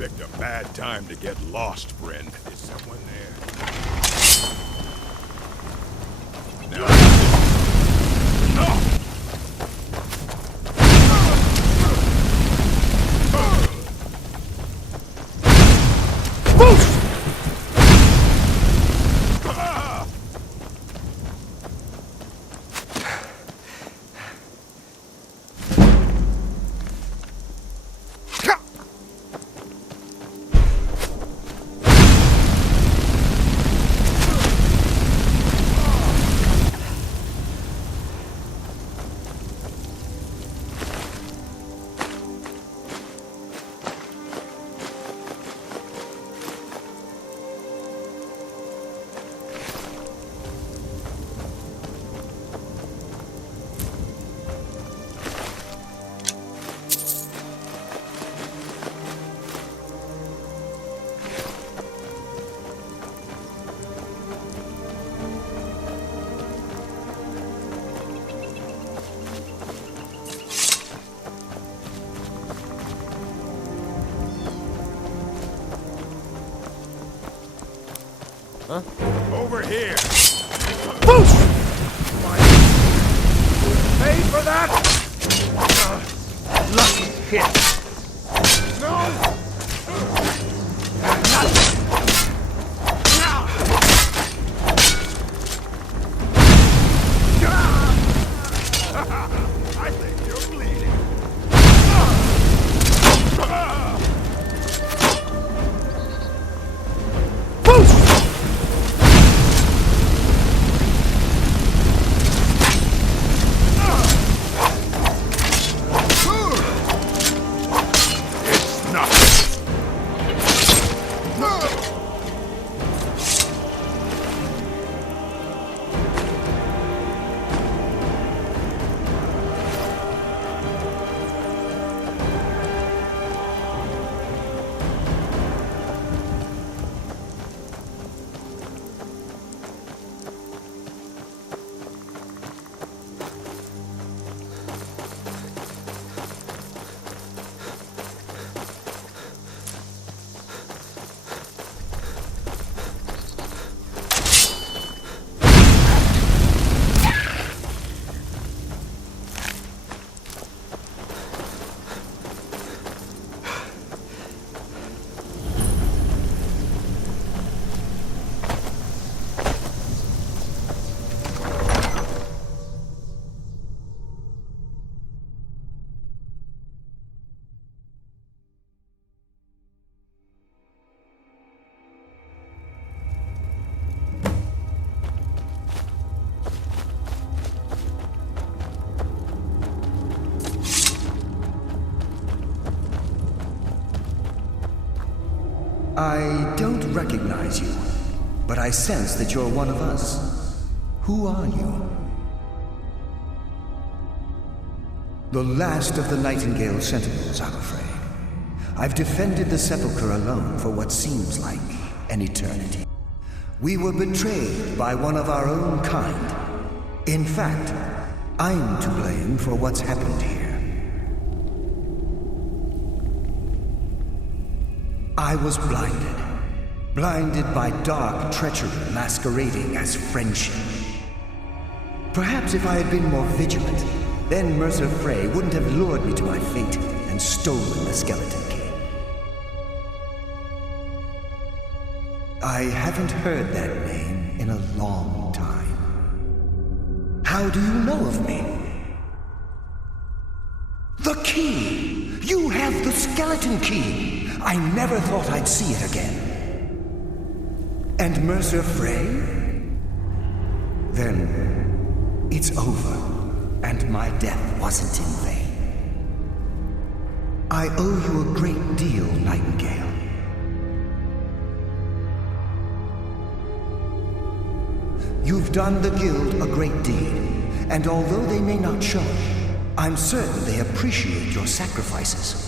Picked a bad time to get lost, friend. Is someone there? No. No. Huh? Over here! Boosh! Pay for that? Lucky hit! No! I think you're bleeding. I don't recognize you, but I sense that you're one of us. Who are you? The last of the Nightingale Sentinels, I'm afraid. I've defended the Sepulchre alone for what seems like an eternity. We were betrayed by one of our own kind. In fact, I'm to blame for what's happened here. I was blinded by dark treachery masquerading as friendship. Perhaps if I had been more vigilant, then Mercer Frey wouldn't have lured me to my fate and stolen the Skeleton Key. I haven't heard that name in a long time. How do you know of me? The key! You have the Skeleton Key! I never thought I'd see it again. And Mercer Frey? Then it's over, and my death wasn't in vain. I owe you a great deal, Nightingale. You've done the Guild a great deed, and although they may not show it, I'm certain they appreciate your sacrifices.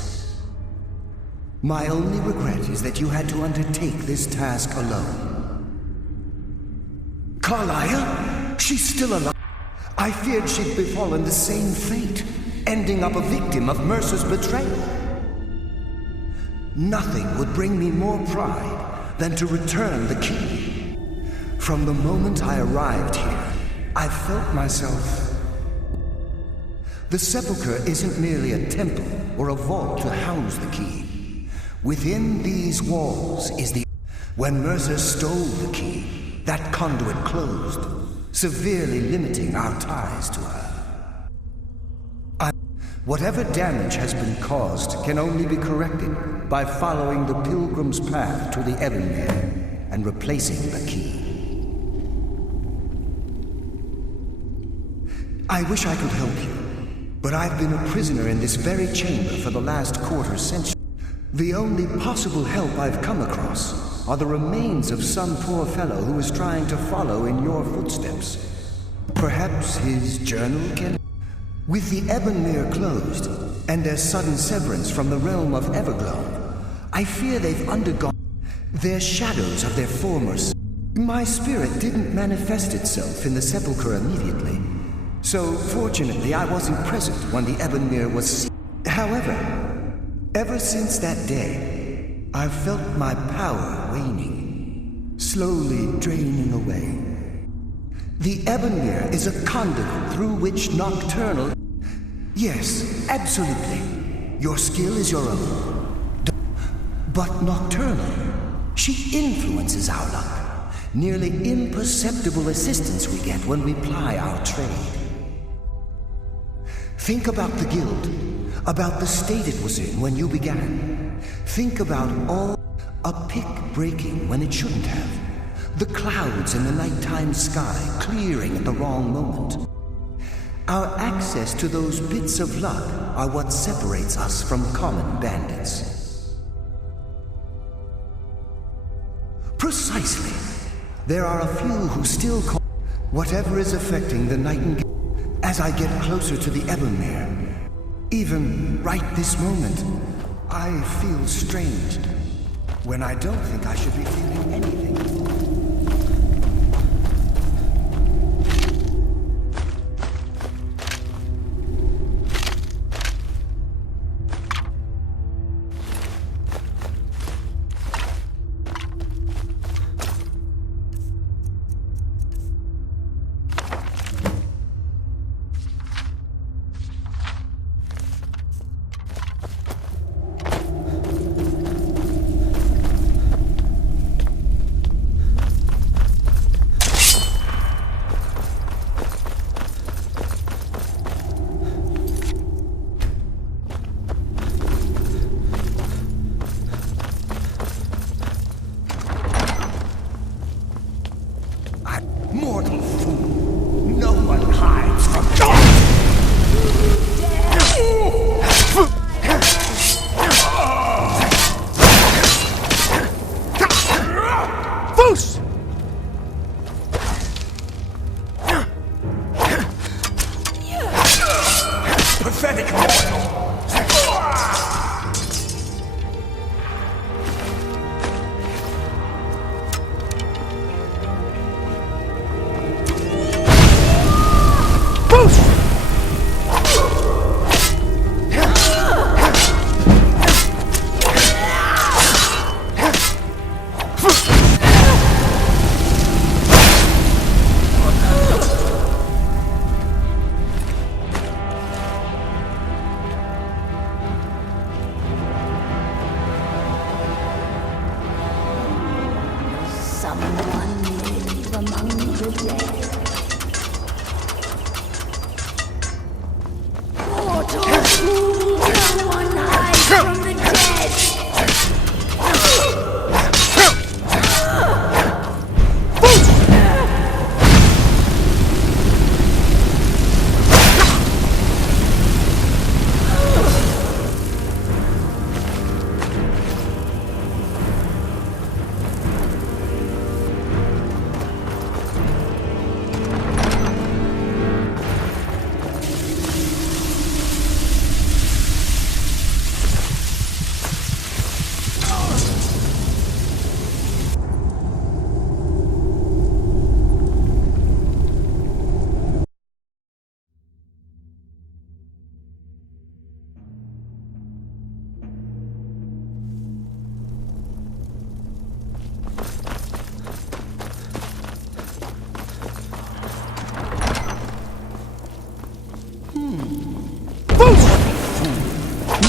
My only regret is that you had to undertake this task alone. Carlisle? She's still alive. I feared she'd befallen the same fate, ending up a victim of Mercer's betrayal. Nothing would bring me more pride than to return the key. From the moment I arrived here, I felt myself. The sepulchre isn't merely a temple or a vault to house the key. Within these walls is the... When Mercer stole the key, that conduit closed, severely limiting our ties to her. Whatever damage has been caused can only be corrected by following the pilgrim's path to the Ebonmere and replacing the key. I wish I could help you, but I've been a prisoner in this very chamber for the last quarter century. The only possible help I've come across are the remains of some poor fellow who is trying to follow in your footsteps. Perhaps his journal can... With the Ebonmere closed, and their sudden severance from the realm of Everglow, I fear they've undergone their shadows of their former... My spirit didn't manifest itself in the sepulchre immediately, so fortunately I wasn't present when the Ebonmere was... However, ever since that day, I've felt my power waning, slowly draining away. The Ebonmere is a conduit through which Nocturnal... Yes, absolutely. Your skill is your own. But Nocturnal, she influences our luck. Nearly imperceptible assistance we get when we ply our trade. Think about the guild, about the state it was in when you began. Think about all... A pick breaking when it shouldn't have. The clouds in the nighttime sky clearing at the wrong moment. Our access to those bits of luck are what separates us from common bandits. Precisely. There are a few who still call... Whatever is affecting the Nightingale... As I get closer to the Ebonmere, even right this moment, I feel strange. When I don't think I should be feeling anything.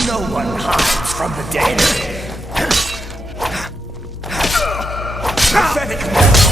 No one hides from the dead. Pathetic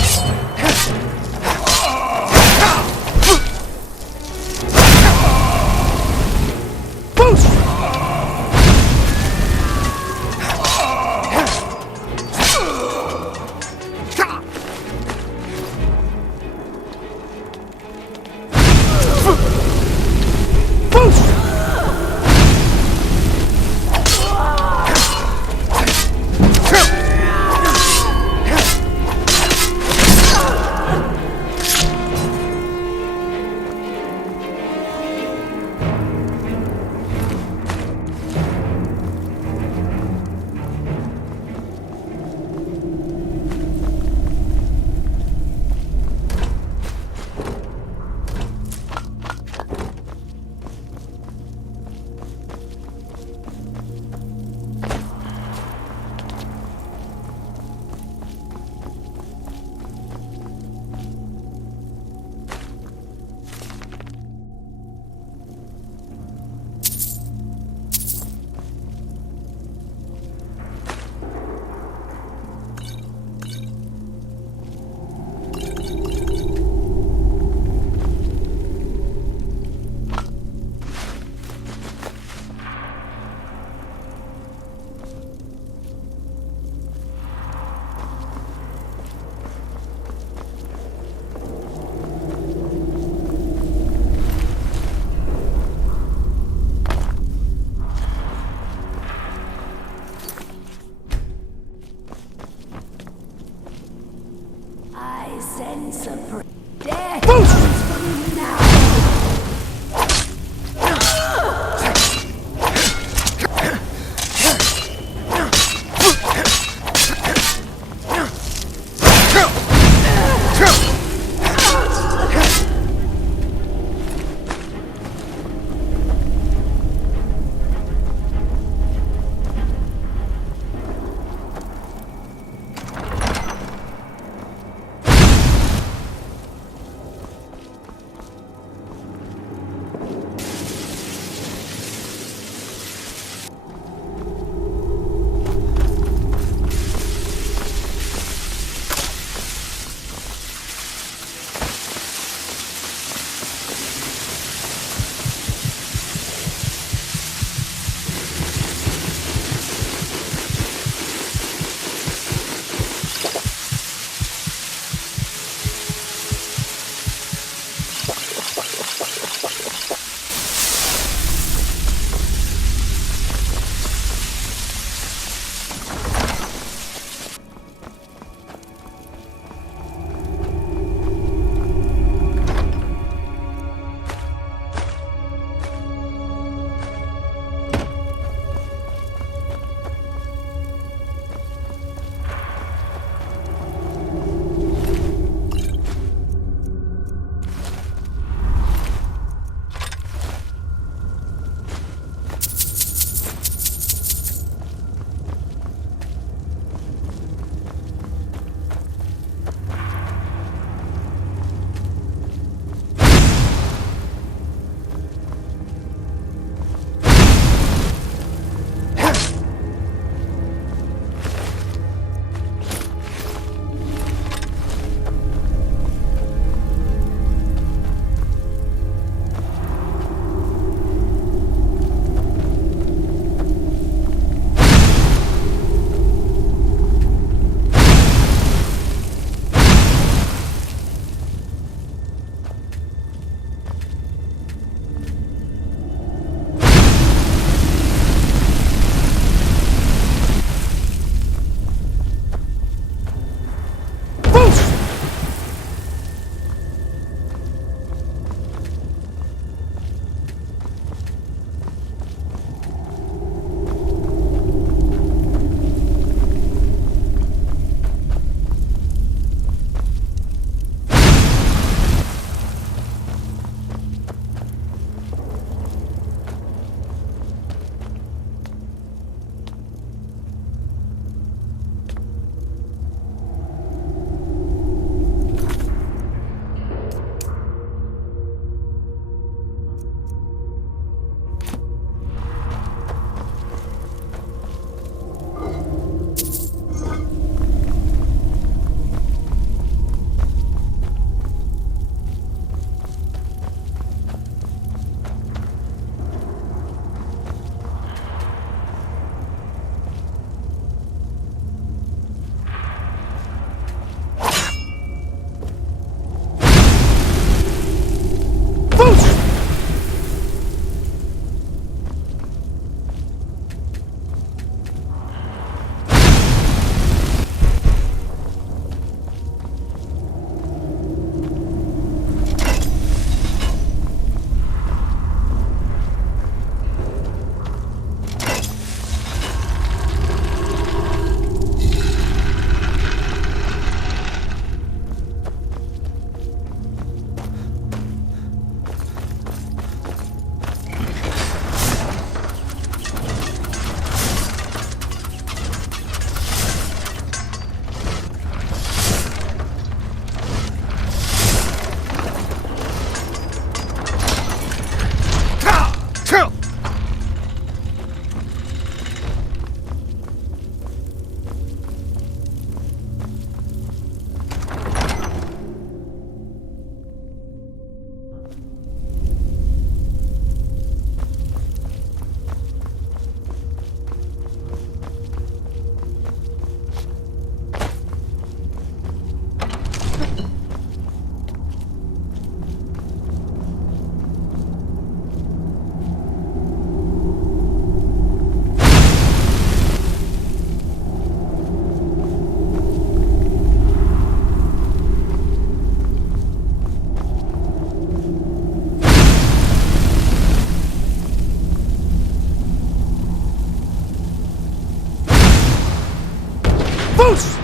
Foosh!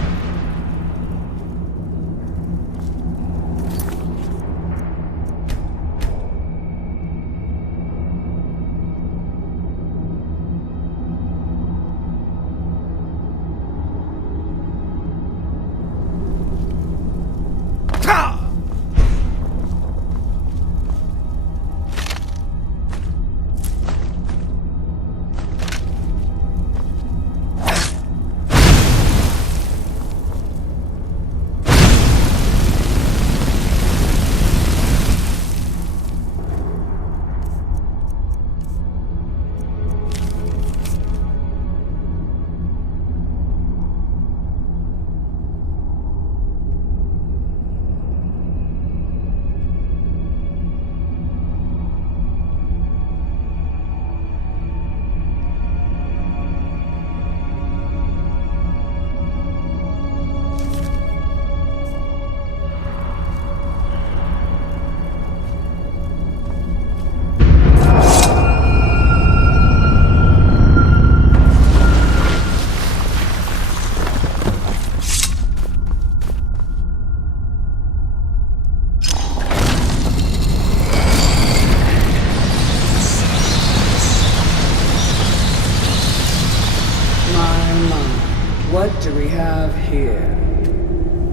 What do we have here?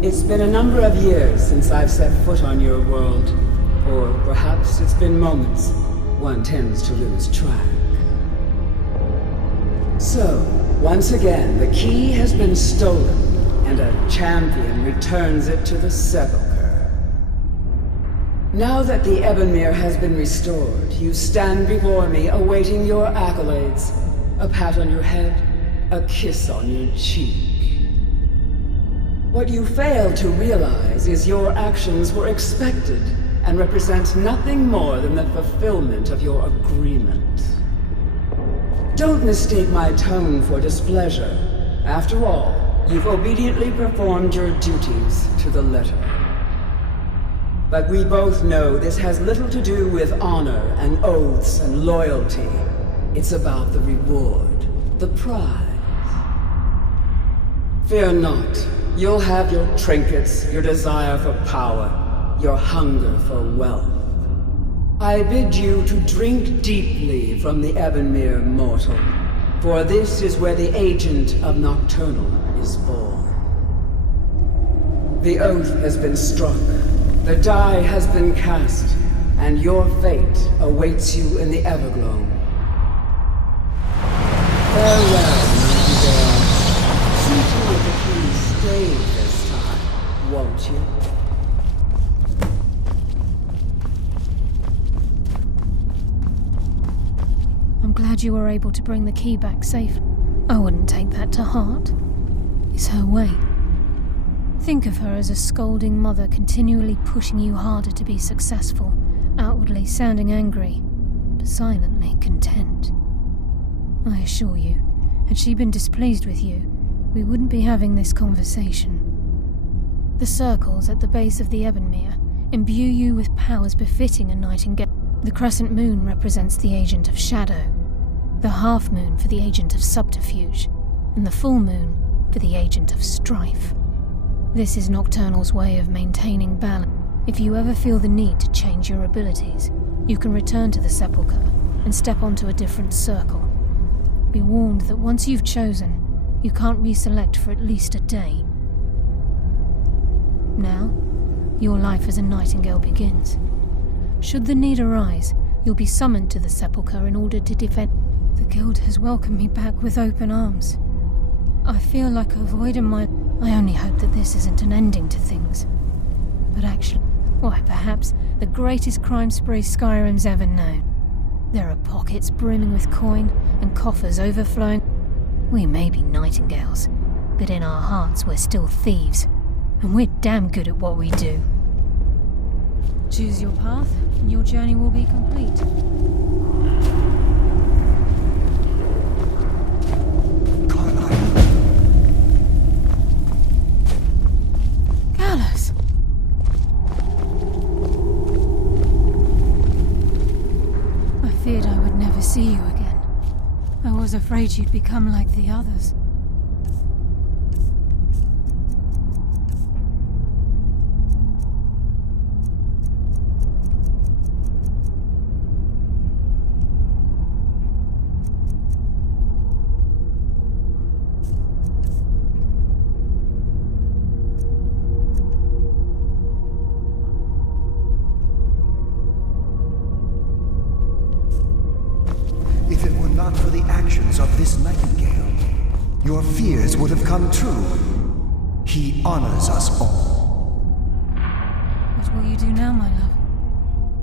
It's been a number of years since I've set foot on your world. Or perhaps it's been moments. One tends to lose track. So, once again, the key has been stolen, and a champion returns it to the sepulchre. Now that the Ebonmere has been restored, you stand before me awaiting your accolades. A pat on your head, a kiss on your cheek. What you fail to realize is your actions were expected and represent nothing more than the fulfillment of your agreement. Don't mistake my tone for displeasure. After all, you've obediently performed your duties to the letter. But we both know this has little to do with honor and oaths and loyalty. It's about the reward, the prize. Fear not. You'll have your trinkets, your desire for power, your hunger for wealth. I bid you to drink deeply from the Ebonmere mortal, for this is where the agent of Nocturnal is born. The oath has been struck, the die has been cast, and your fate awaits you in the Everglow. Farewell, Nightingale. See to it that you stay this time, won't you? I'm glad you were able to bring the key back safe. I wouldn't take that to heart. It's her way. Think of her as a scolding mother continually pushing you harder to be successful, outwardly sounding angry, but silently content. I assure you, had she been displeased with you, we wouldn't be having this conversation. The circles at the base of the Ebonmere imbue you with powers befitting a nightingale. The crescent moon represents the agent of shadow, the half moon for the agent of subterfuge, and the full moon for the agent of strife. This is Nocturnal's way of maintaining balance. If you ever feel the need to change your abilities, you can return to the sepulchre and step onto a different circle. Be warned that once you've chosen, you can't reselect for at least a day. Now, your life as a nightingale begins. Should the need arise, you'll be summoned to the sepulchre in order to defend. The guild has welcomed me back with open arms. I feel like a void in my... I only hope that this isn't an ending to things. But actually, why, perhaps the greatest crime spree Skyrim's ever known. There are pockets brimming with coin and coffers overflowing. We may be nightingales, but in our hearts we're still thieves. And we're damn good at what we do. Choose your path, and your journey will be complete. Carlos! I feared I would never see you again. I was afraid you'd become like the others. not for the actions of this nightingale, your fears would have come true. He honors us all. What will you do now, my love?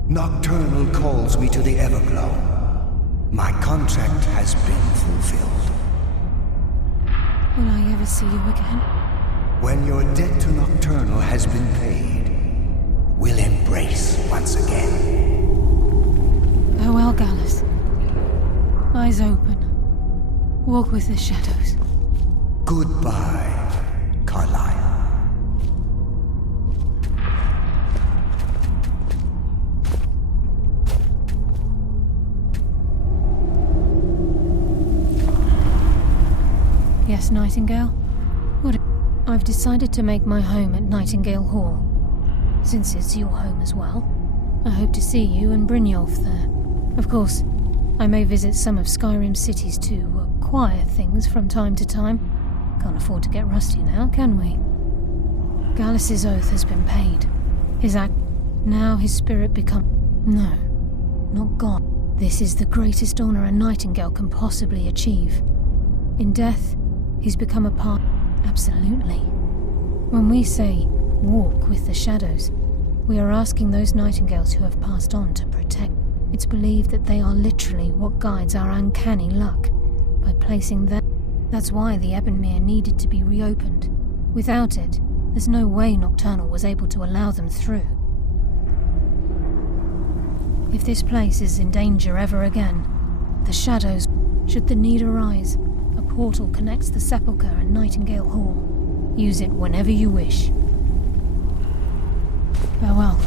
Nocturnal calls me to the Everglow. My contract has been fulfilled. Will I ever see you again? When your debt to Nocturnal has been paid, we'll embrace once again. Farewell, Gallus. Eyes open. Walk with the shadows. Goodbye, Carlyle. Yes, Nightingale? What? I've decided to make my home at Nightingale Hall. Since it's your home as well, I hope to see you and Brynjolf there. Of course, I may visit some of Skyrim's cities to acquire things from time to time. Can't afford to get rusty now, can we? Gallus's oath has been paid. His act... Now his spirit become... No, not gone. This is the greatest honor a Nightingale can possibly achieve. In death, he's become a part... Absolutely. When we say, walk with the shadows, we are asking those Nightingales who have passed on to protect. It's believed that they are literally what guides our uncanny luck. By placing them... That's why the Ebonmere needed to be reopened. Without it, there's no way Nocturnal was able to allow them through. If this place is in danger ever again, the shadows, should the need arise, a portal connects the Sepulchre and Nightingale Hall. Use it whenever you wish. Farewell.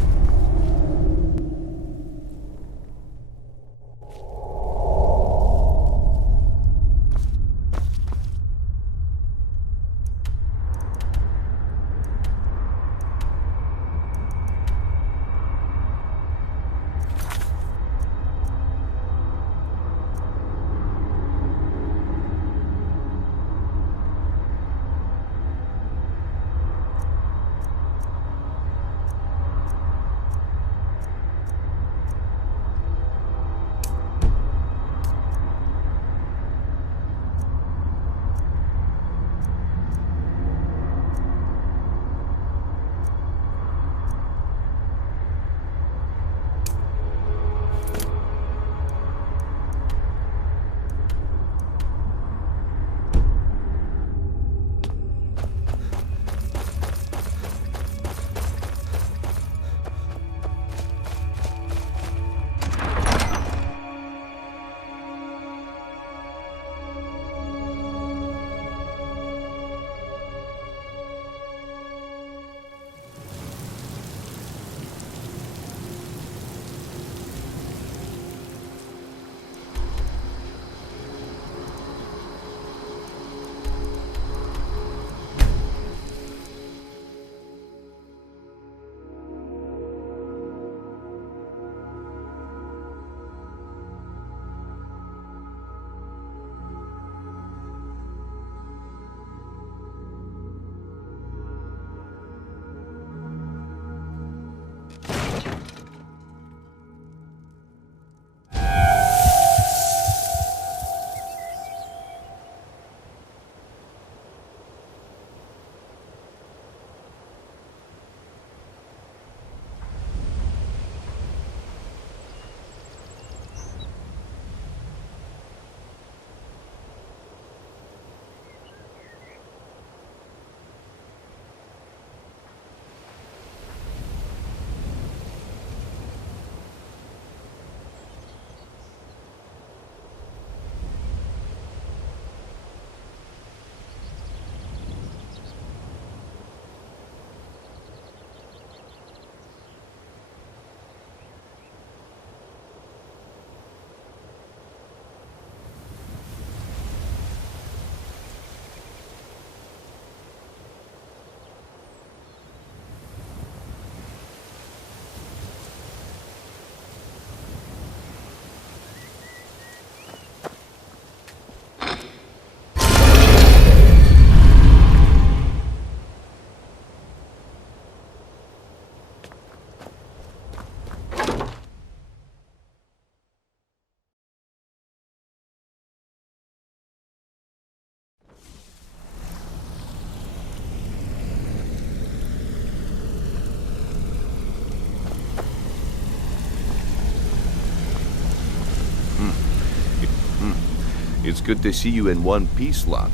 It's good to see you in one piece, lad.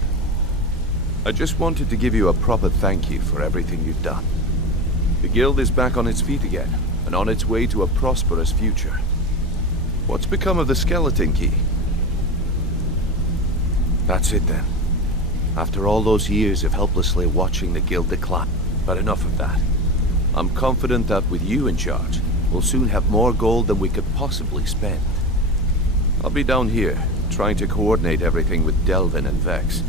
I just wanted to give you a proper thank you for everything you've done. The guild is back on its feet again, and on its way to a prosperous future. What's become of the skeleton key? That's it then. After all those years of helplessly watching the guild decline. But enough of that. I'm confident that with you in charge, we'll soon have more gold than we could possibly spend. I'll be down here, trying to coordinate everything with Delvin and Vex,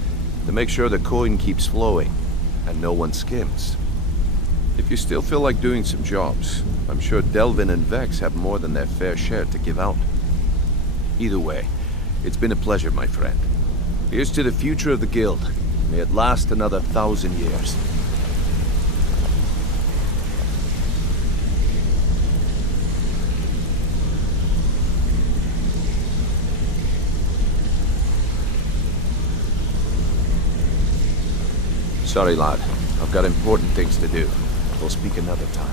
to make sure the coin keeps flowing, and no one skims. If you still feel like doing some jobs, I'm sure Delvin and Vex have more than their fair share to give out. Either way, it's been a pleasure, my friend. Here's to the future of the guild. May it last another 1,000 years. Sorry, lad. I've got important things to do. We'll speak another time.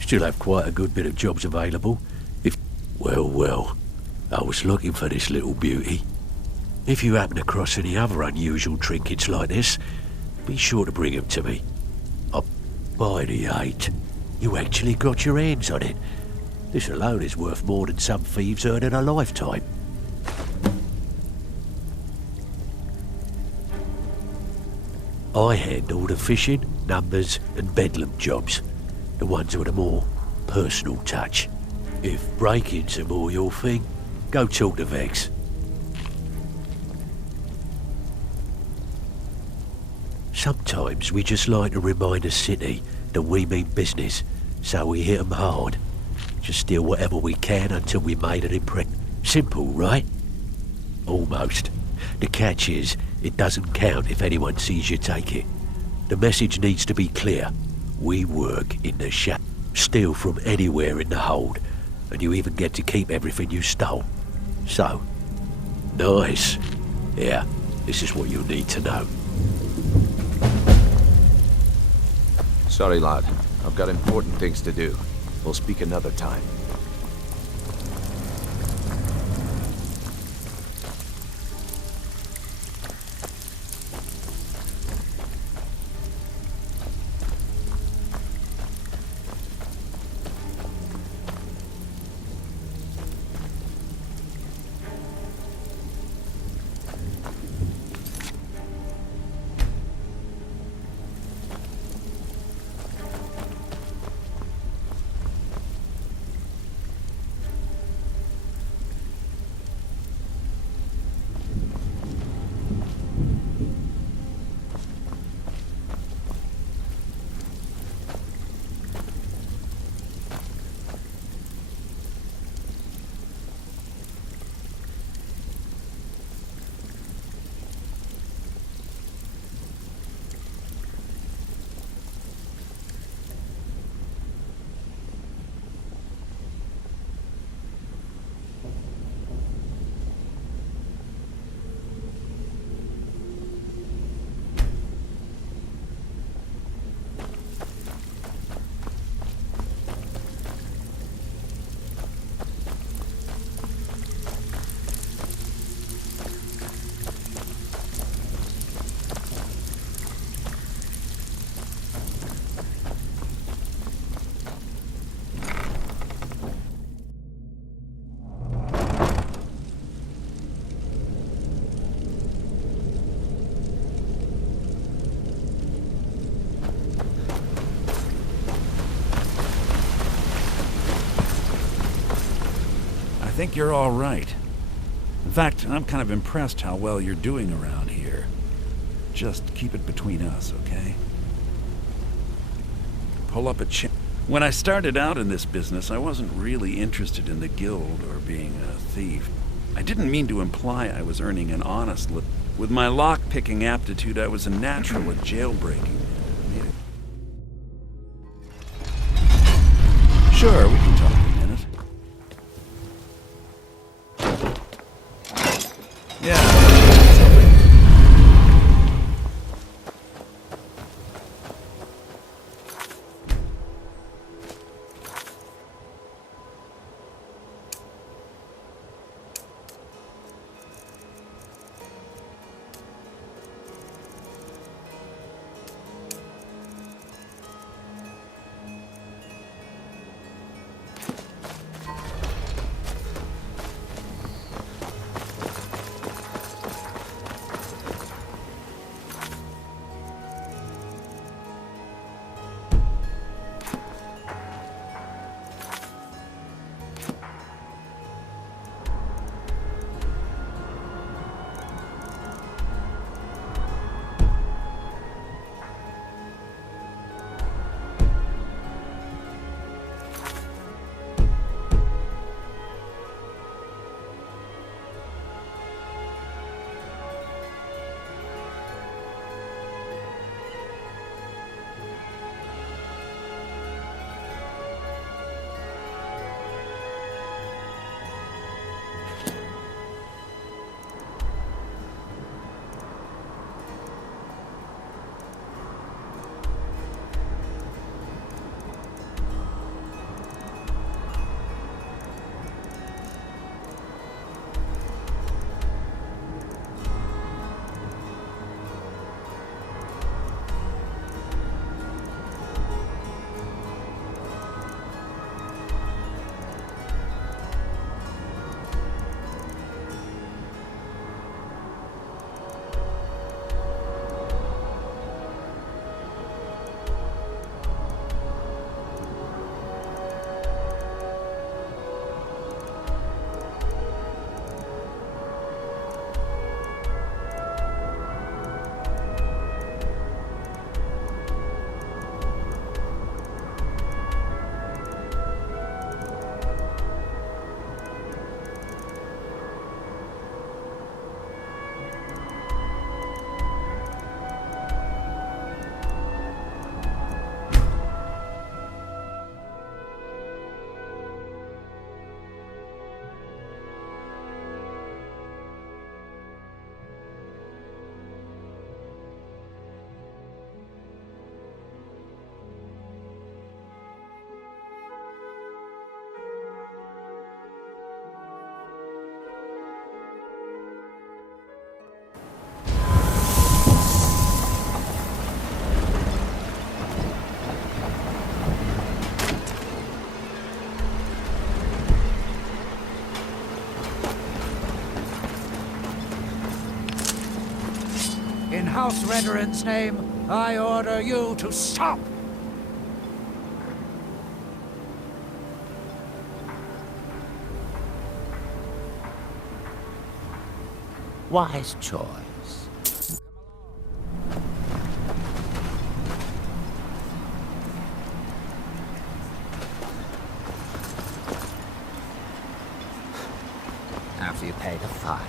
Still have quite a good bit of jobs available. Well, I was looking for this little beauty. If you happen across any other unusual trinkets like this, be sure to bring them to me. Oh, by the 8, you actually got your hands on it. This alone is worth more than some thieves earn in a lifetime. I handle the fishing, numbers and bedlam jobs. The ones with a more personal touch. If break-ins are more your thing, go talk to Vex. Sometimes we just like to remind the city that we mean business, so we hit 'em hard. Just steal whatever we can until we made an impression. Simple, right? Almost. The catch is, it doesn't count if anyone sees you take it. The message needs to be clear. We work in the shadow. Steal from anywhere in the hold, and you even get to keep everything you stole. So, nice. Yeah, this is what you'll need to know. Sorry, lad. I've got important things to do. We'll speak another time. I think you're all right. In fact, I'm kind of impressed how well you're doing around here. Just keep it between us, okay? Pull up a chair. When I started out in this business, I wasn't really interested in the guild or being a thief. I didn't mean to imply I was earning an honest living. With my lock-picking aptitude, I was a natural at jailbreaking. Sure, we can talk in a minute. Yeah, it's okay. In House Redoran's name, I order you to stop! Wise choice. After you pay the fine.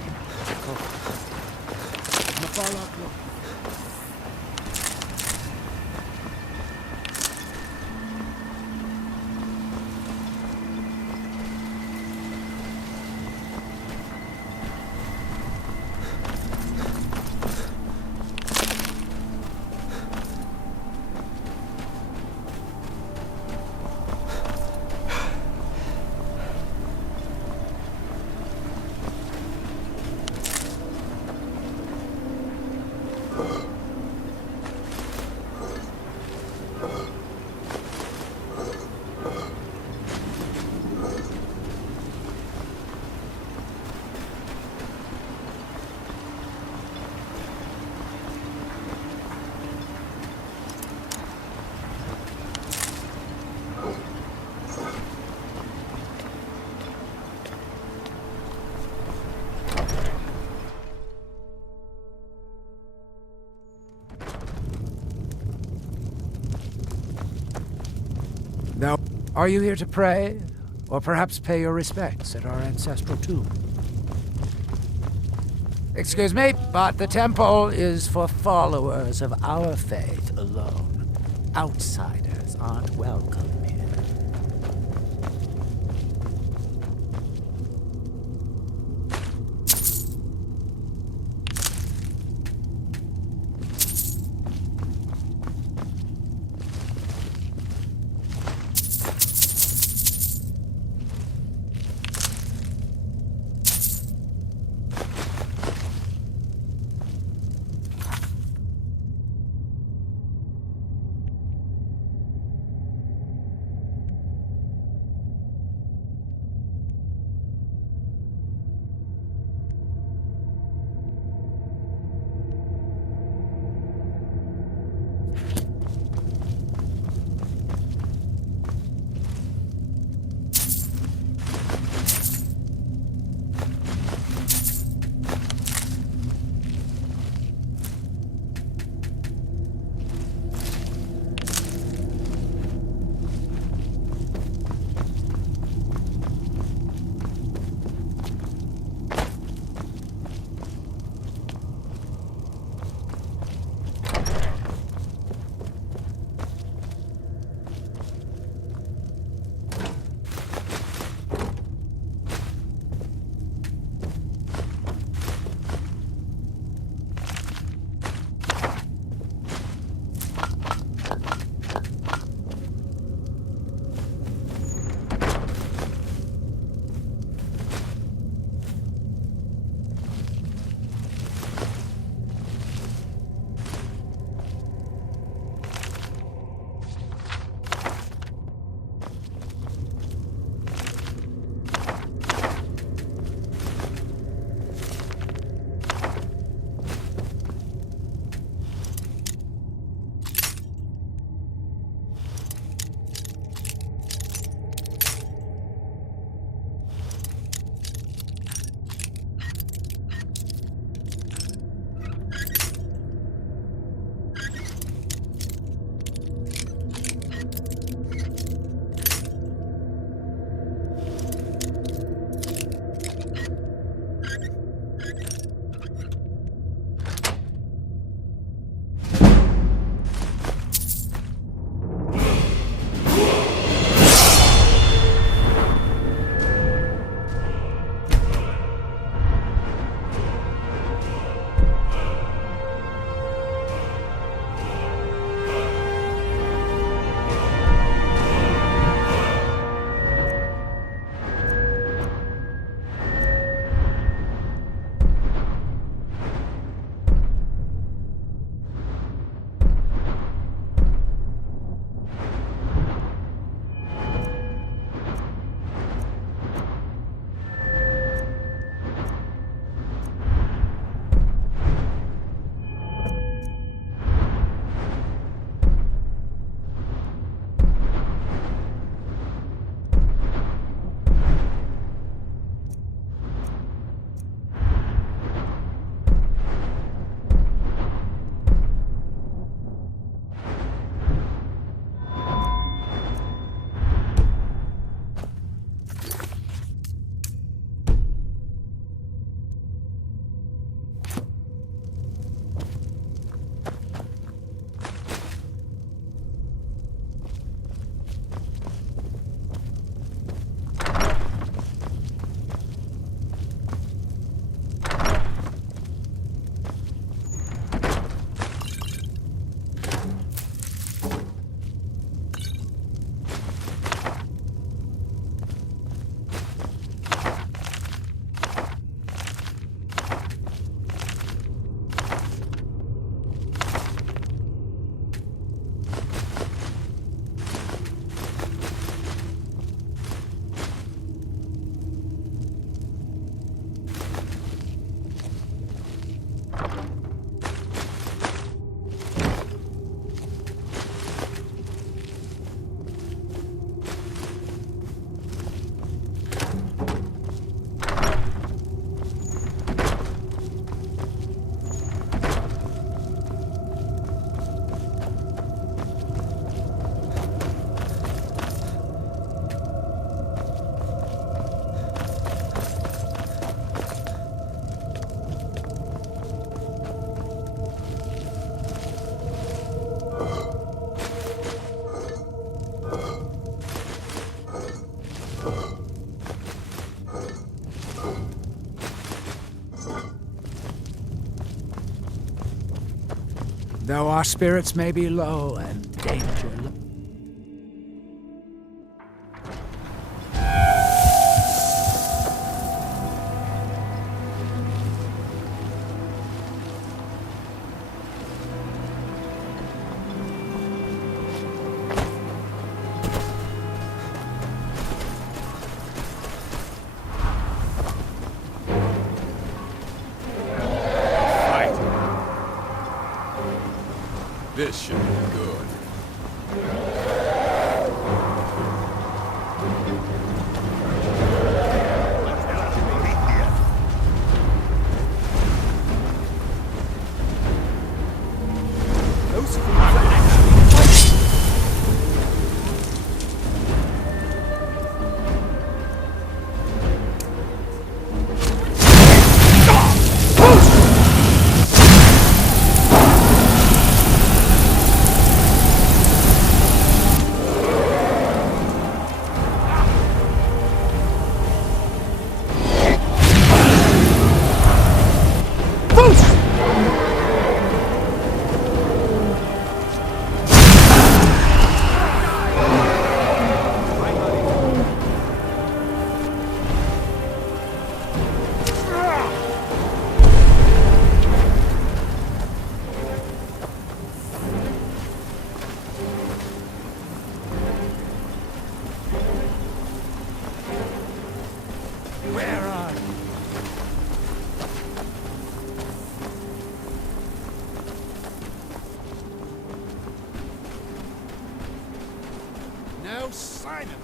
Now, are you here to pray? Or perhaps pay your respects at our ancestral tomb? Excuse me, but the temple is for followers of our faith alone. Outsiders aren't welcome here. Though our spirits may be low and danger. This should be good. Now, Simon!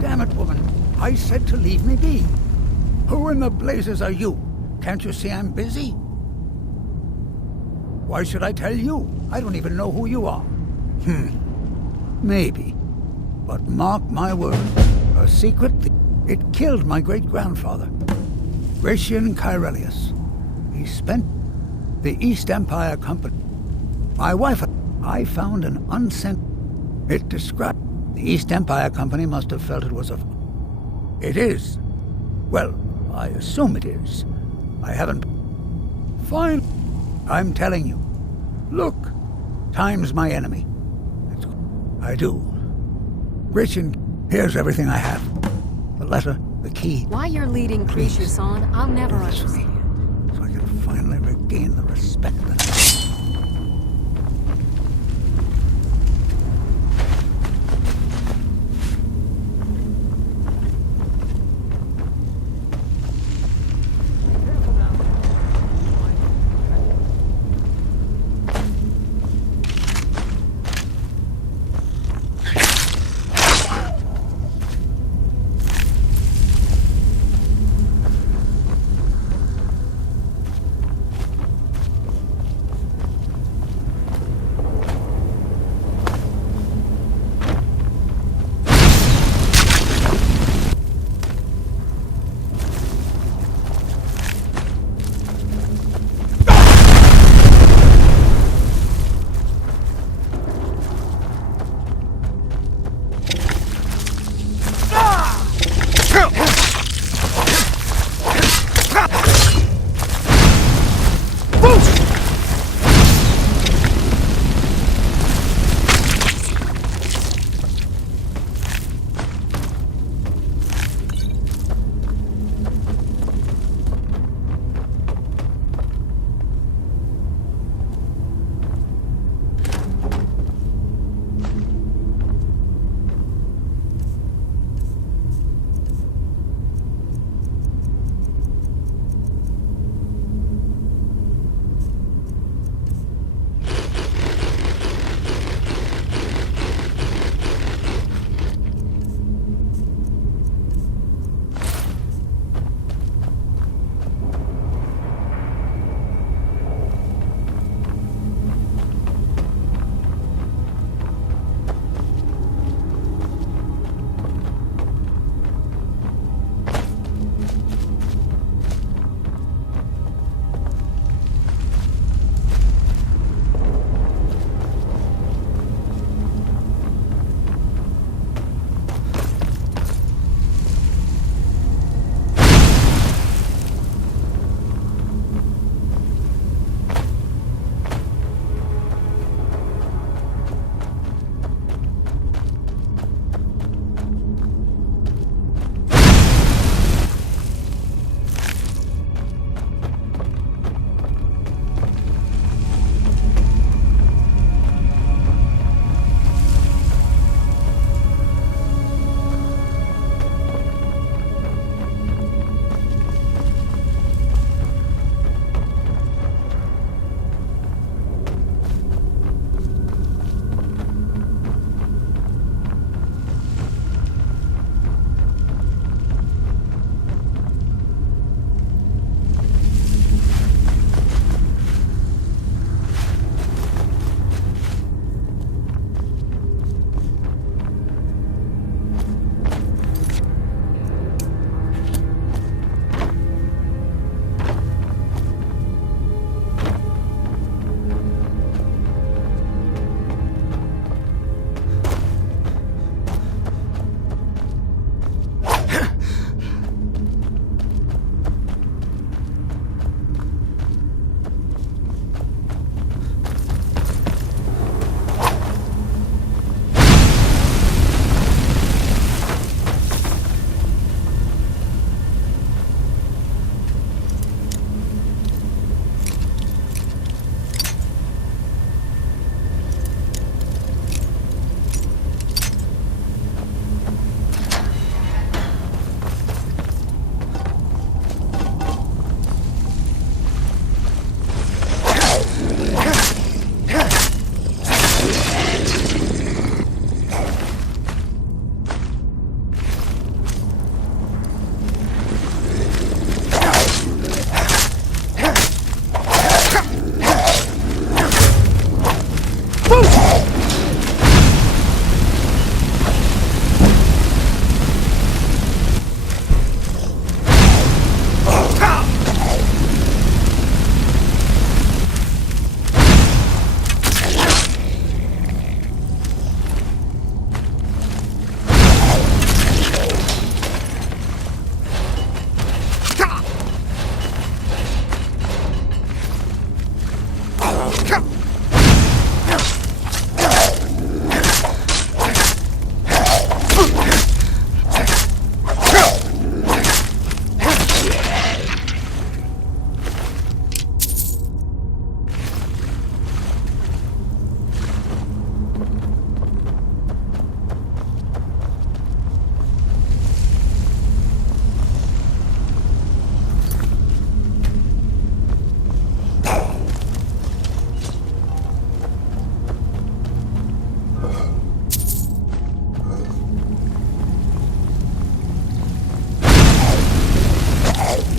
Damn it, woman. I said to leave me be. Who in the blazes are you? Can't you see I'm busy? Why should I tell you? I don't even know who you are. Maybe. But mark my word, a secret, it killed my great-grandfather, Gratian Kyrelius. He spent the East Empire Company. My wife, I found an unsent. It described. The East Empire Company must have felt it was a... It is. Well, I assume it is. I haven't... Fine. I'm telling you. Look. Time's my enemy. I do. Gratian, here's everything I have. The letter, the key. Why you're leading creatures on, I'll never understand. So I can finally regain the respect that I...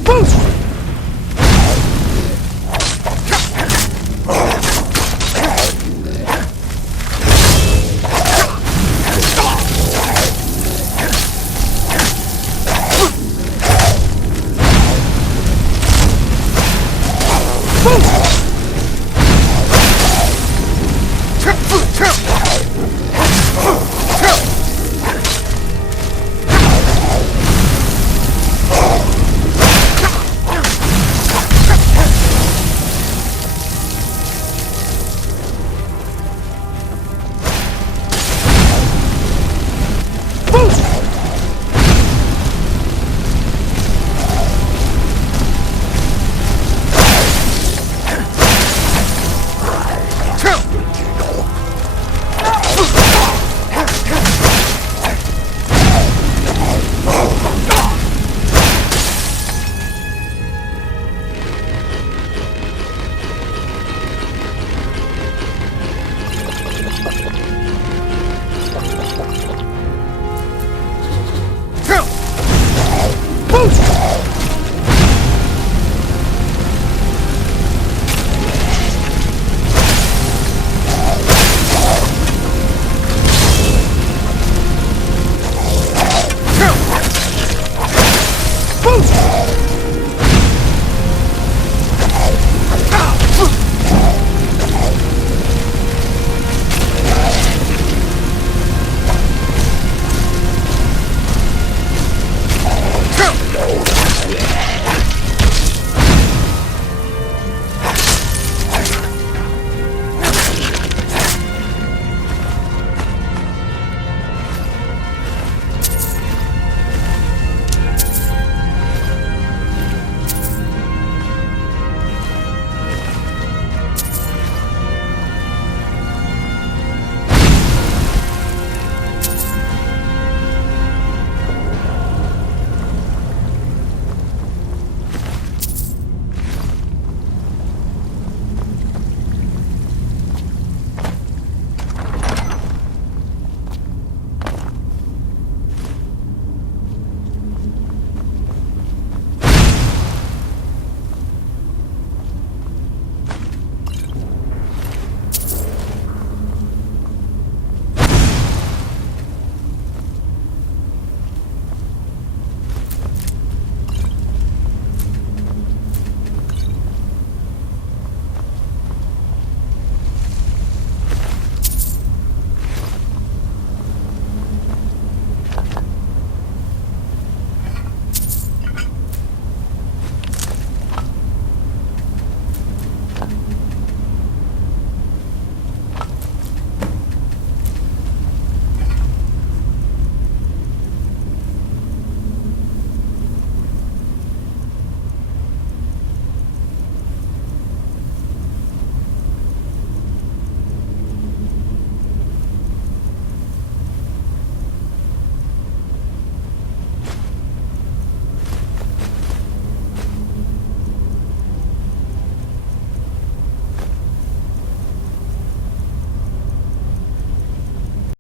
Boosh!